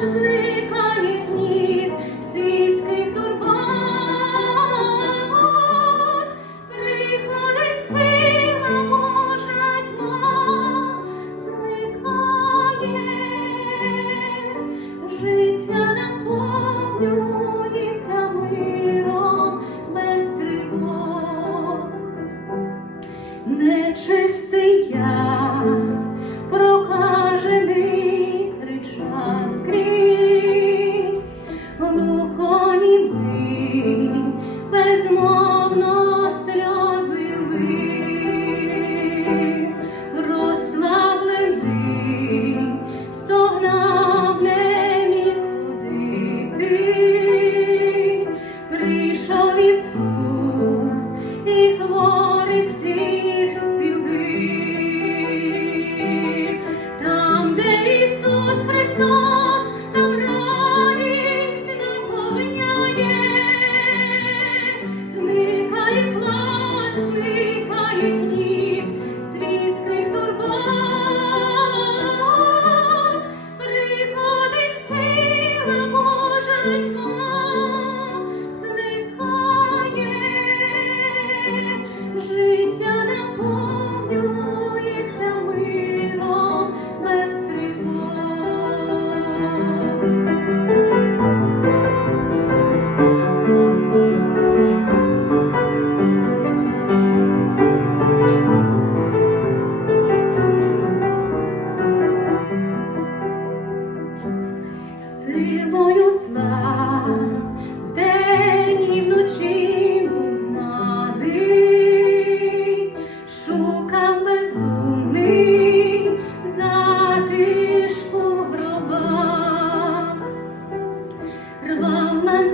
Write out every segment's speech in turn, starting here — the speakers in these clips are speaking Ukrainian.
Sing. you.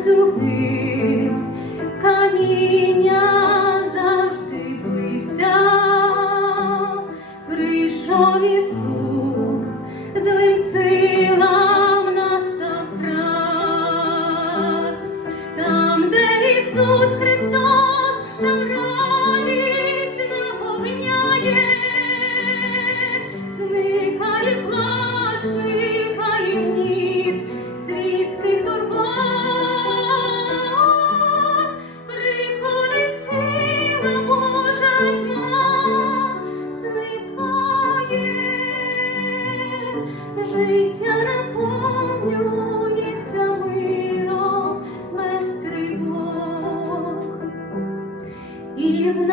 цюги, каміння завжди бився, прийшов Ісус.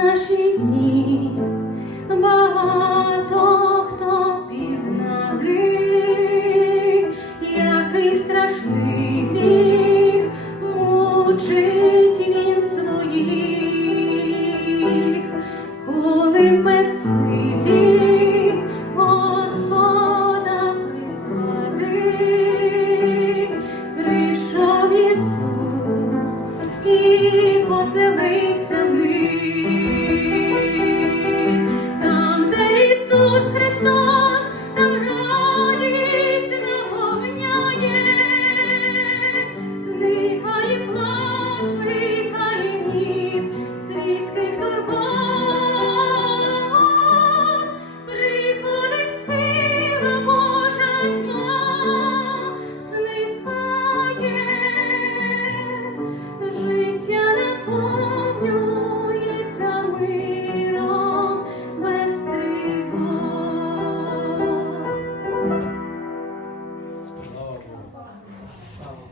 наші дні.